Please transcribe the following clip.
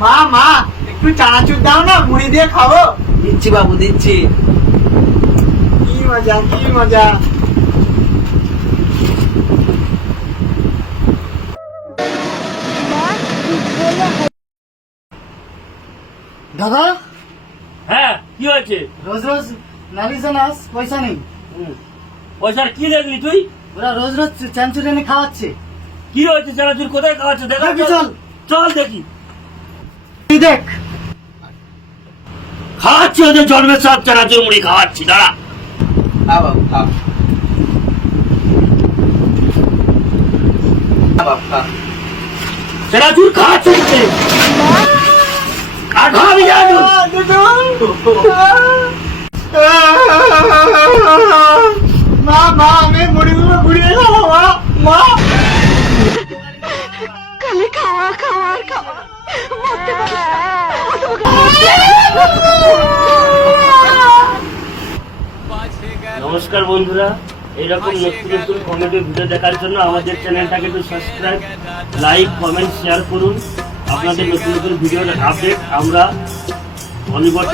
মা মা একটু চানাচুর দাও না, মুড়ি দিয়ে খাবো। দিচ্ছি বাবু দিচ্ছি। কি মজা কি মজা। দাদা, হ্যাঁ কি হয়েছে? রোজ রোজ নালিশ নাস, পয়সা নেই। পয়সার কি দেখলি তুই? ওরা রোজ রোজ চানাচুর এনে খাওয়াচ্ছে। কি হয়েছে? চানাচুর কোথায় খাওয়াচ্ছে? দেখা দেখবি চল। চল দেখি। তুই দেখ। খাওয়াচ্ছি, ওদের জন্মের সব চানাচুর মুড়ি খাওয়াচ্ছি, দাঁড়া। খা বাবু খা। খা বাবু খা। চানাচুর খাওয়াচ্ছে ওকে। আর খাওয়াবি না তুই? মা মা আমি মুড়িগুলো ঘুরিয়ে খাবো মা মা। খালি খাওয়া খাওয়া আর খাওয়া, মরতে পারিস না। নমস্কার বন্ধুরা, এইরকম নতুন নতুন কমেডি ভিডিও দেখার জন্য আমাদের চ্যানেলটাকে একটু সাবস্ক্রাইব, লাইক, কমেন্ট, শেয়ার করুন। আপনাদের নতুন নতুন ভিডিওর আপডেট আমরা অনিবার্য